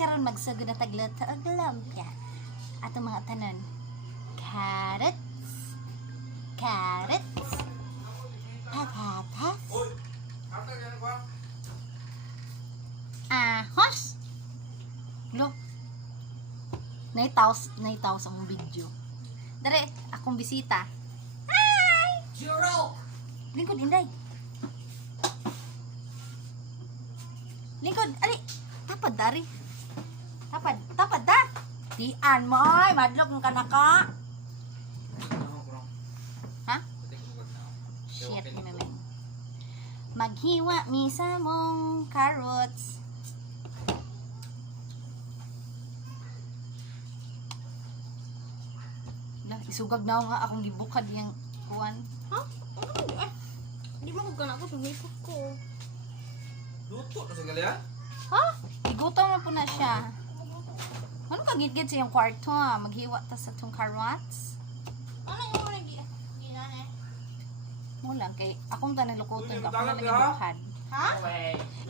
karon magsugod na tagluto og lumpia. Ato mga tanon. Carrots. Carrots. Patatas. Ahos. Look. Naitaos ang video. Dere, akong bisita. Hi! Juro! Lingkod, Inday. Lingkod, ali. Tapad, dari. Tapad da. Tian mo, ay. Madlok ng kanaka. Ha? Shit, ginamay. Maghiwa mi sa mong carrots. Isugag na nga akong gibukad yung kuwan. Ha? Di mo ko ako sumipot ko. Luto na sa galian? Ha? Igutom na po na siya. Ano ka gitgit sa yung kwarto ha? Maghiwa ta sa tong carrots? Ano yung mga ginana? Mo lang kay akong tanan lukoton Uy, ka ako na magdalag ka, nagibukad. Ha?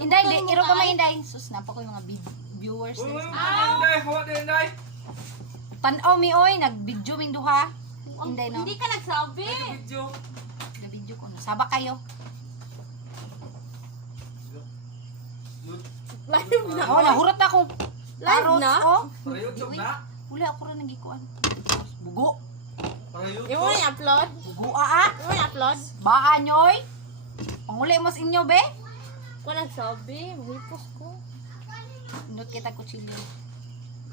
Inday, iro ka mainday. Sus na pa ko yung mga viewers. Uy, nila. Inday, hawa din, Inday. Tanaw mi oy, nag-video min duha. Inday no. Hindi ka nagsabi. Video. Nag-video ko no. Saba kayo. Live na. Oh, nahurot ako. Live Carrots, na? oh. Para YouTube na. Wala ako rin nagikuan. Bugo. Para YouTube. Yung mo i-upload? Bugo ah. Yung mo i-upload? Baan nyoy. Panguli mo sa inyo be. Ko nagsabi. Mahipos ko. Inot kita kutsilyo.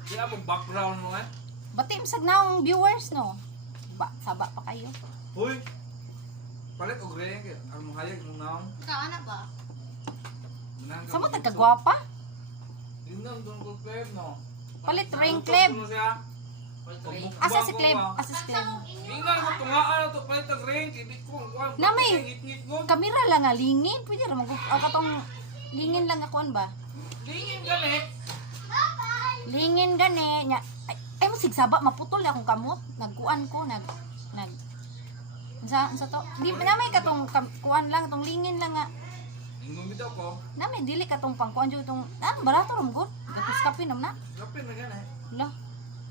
Kaya mo background mo eh. Bati imsag na ang viewers no. Saba pa kayo. Uy. Palit og ring kay ang hayag ng naon. Kaana ba? Sa mo tagkagwapa? Tingnan doon ko Cleb no. Palit ring Cleb. Asa si Cleb? Asa? Asa si Cleb? Tingnan mo tungaan to palit og ring kay di ko. Namay. Ngit-ngit ko. Kamera lang nga lingin. Pwede ra mag katong lingin lang ako ba? Tingin gani. Lingin gani nya. Ay mo sigsaba maputol akong kamot. Nagkuan ko sa to. Di namay katong kuan lang tong lingin lang nga. Ingong bitaw ko. Namay dili katong pangkuan jud tong barato ram gud. Gatos kape nam na. Kapin na gani. Lah,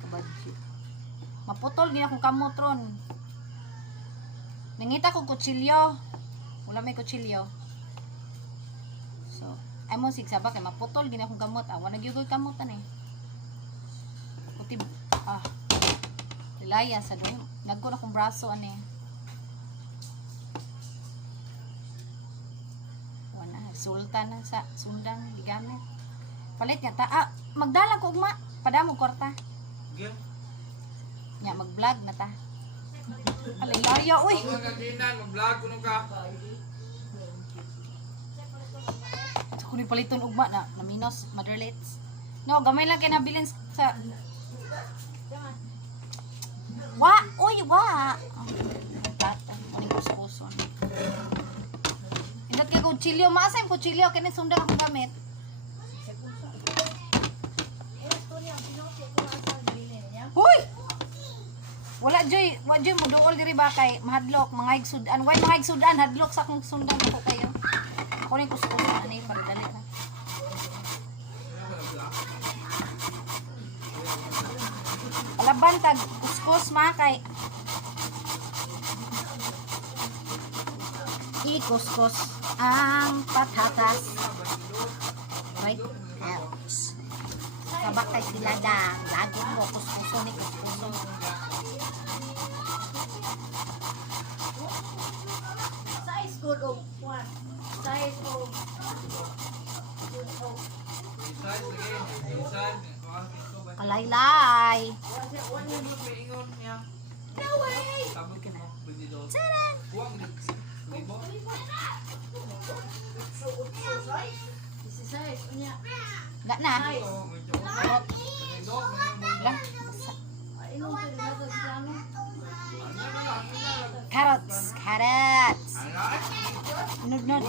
kabadji. Maputol gina akong kamot ron. Nangita ko kutsilyo. Wala may kutsilyo. So, ay mo sigsaba kay maputol gina akong kamot. Wala gyud kamot ani. Kutib Lilaya sa doon. Nagko na akong braso ani. Wala, sultan na sa sundang gigamit. Palit nga ta. Magdalag ko ugma. Padamog kwarta. Gil. Nya mag-vlog na ta. Alilaya, uy. Ang kaginan, mag-vlog kuno ka. Ito ko ni paliton ugma na minus, motherlets. No, gamay lang kay nabilin sa wa, uy, wa. Plata, kuning kuskuson. Indot kay kutsilyo, maasa yung kutsilyo kini sundang akong gamit. Huy! Wala joy mo duol diri ba kay mahadlok mga igsudan. Why mga igsudan hadlok sa akong sundan ako kayo. Ako rin kuskuson ani para dali na. Alaban tag kuskus ma kay ikuskus ang patatas. Right? Helps. Kabak kay sila dang lagong mo kuskuson ni kuskuson. Size good of one. Size of Kalaylay. no way! Taran! This is size. Unya. Ga na. Lang. Inong ko na sa plano. Carrots. Nod.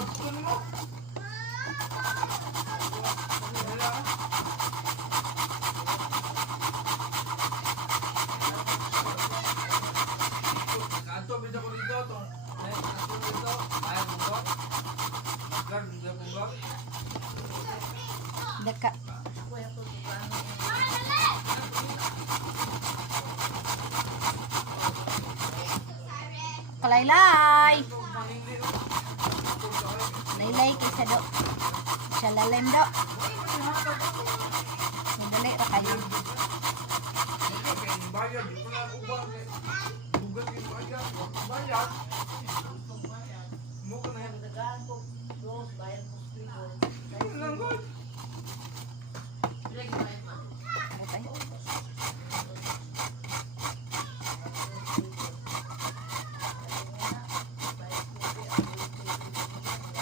Kanto bida ko dito to. Kanto dito, bayar mo to. Magkar bida ko ba? Deka. Kuya ko plano. kalaylay. Laylay kay sa do. Siya lalim do. Madali ra kayo. Bayad, di ko na ubang. Bugat yung bayad. Bayad. Mo ka na yan. Nagdagaan ko. Dos, bayan ko skribo. Yun lang, God. Ano tayo?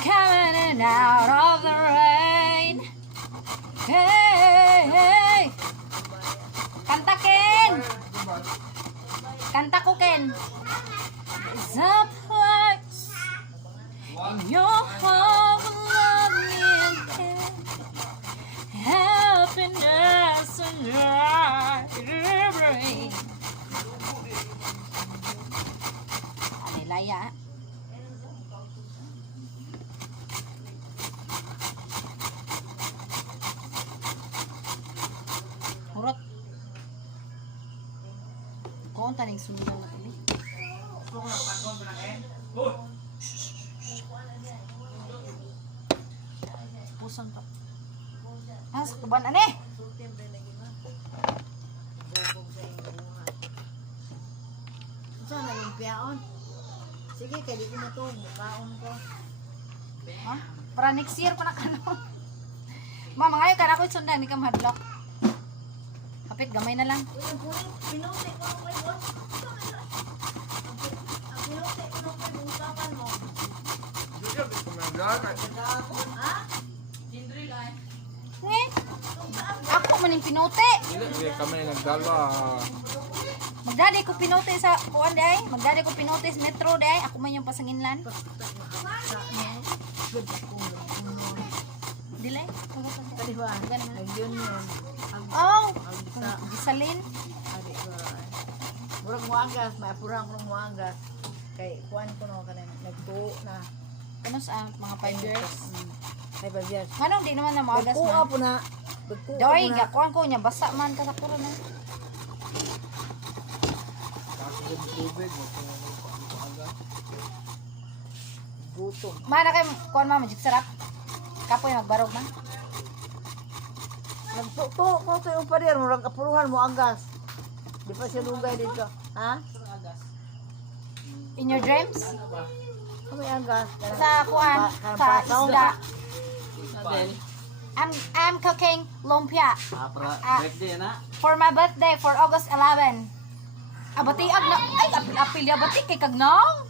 Coming in out of the rain. Hey, hey. Kanta Ken. Kanta ko Ken. There's a place in your heart will love me again. Happiness and your brain. Alilaya. Hurot. Kung taning sundan na kami. Pusan pa. Ah, sa kuban ane. Saan na yung piyaon? Sige, kaya di ko na ito. Mukhaon ko. Ha? Para next year pa na kano. Ma, mangayo ka na ko sundan ni ka mahadlok. Kapit gamay na lang. Uy, ang puno. Pinuti ko nung may boss. Ang pinuti ko nung may usapan mo. Diyan, di ko naglagan. Ha? Eh, ako man yung pinote. Hindi kami nagdala. Magdadi ko pinote sa kuan day. Magdadi ko pinote sa metro day. Ako man yung pasanginlan. Dili? Kaliwa. Nagyon yun. Oh, gisalin. Murag muagas. Maapurang kong muagas. Kay kuan ko no kanina. Nagtuo na. Ano sa mga 5 years? Ay, 5 years. Ngano di naman na maagas Nagkuha man. po na. Nagkuha Doy, po na. gakuan ko niya basa man ka sa puro na. Gutom. Mana kay kuan man magic sarap. Kapoy magbarog man. Nagtuo ko ito yung parir. Murag kapuruhan mo agas. Di pa siya lugay dito. Ha? In your dreams? Kami agas. Sa kuan, sa isda. I'm cooking lumpia. Ah, Birthday na. for my birthday for August 11. Abatiag na ay apil ya bati kay kagnong.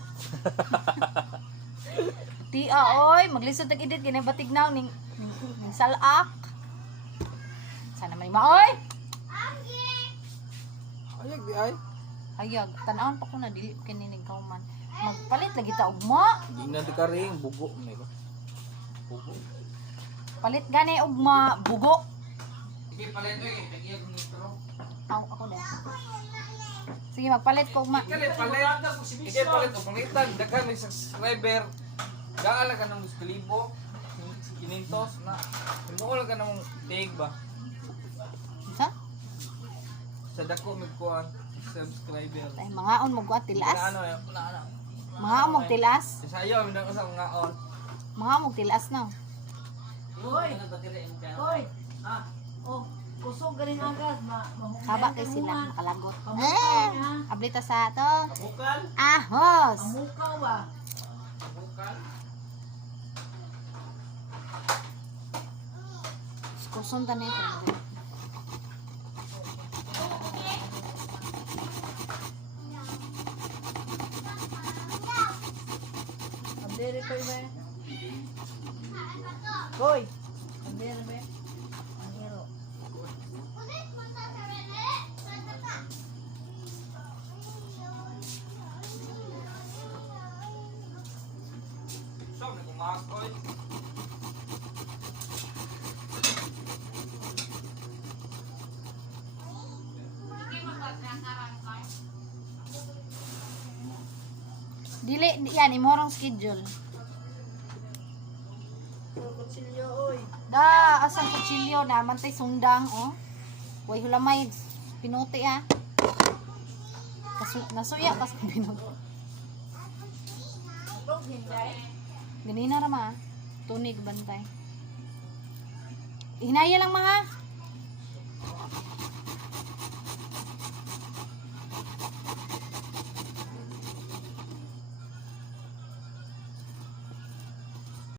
Tia oy, maglisod tag edit kini batignaw ning salak. Sana man maoy. Ayag di ay. Ayag, tan-awon pa ko na dili kini ning kauman. Magpalit lagi ta ugma. Di na di ka ring bugo na ba? Bugo. Palit gani ugma bugo. Sige palit ko eh. Tagiyag nitro. Ako din. Sige, magpalit ko ugma. Ikali palit. Ikali palit o pangitan. Daghan may subscriber. Gaala ka ng 1,000. 500 na. Pinuol ka ng tig ba? Sa? Sa dako may kuhan. Subscriber. Ay, mangaon mo guat tilas. Ano yan? Wala. Mangaon mo tilas. Sa iyo, minang usang ngaon. Mangaon mo tilas na. Hoy! Hoy! Ah! Oh! Kusog galing agas. Haba kay sila makalagot. Pamukaw niya. Ablita sa to. Bukan. Ahos. Pamukaw ba? Bukan. Kusun ta nito. Abdere ko ba? Hoy! Abdere ba? Ang hero. So, nagkumakoy. Dili yan imorong schedule. Kutsilyo, oy! Da asang kutsilyo na mantay sundang oh. Way hulamay pinuti ah. Nasuya kas pinuti. Ganina ra ma. Tunig bantay. Hinaya lang ma ha.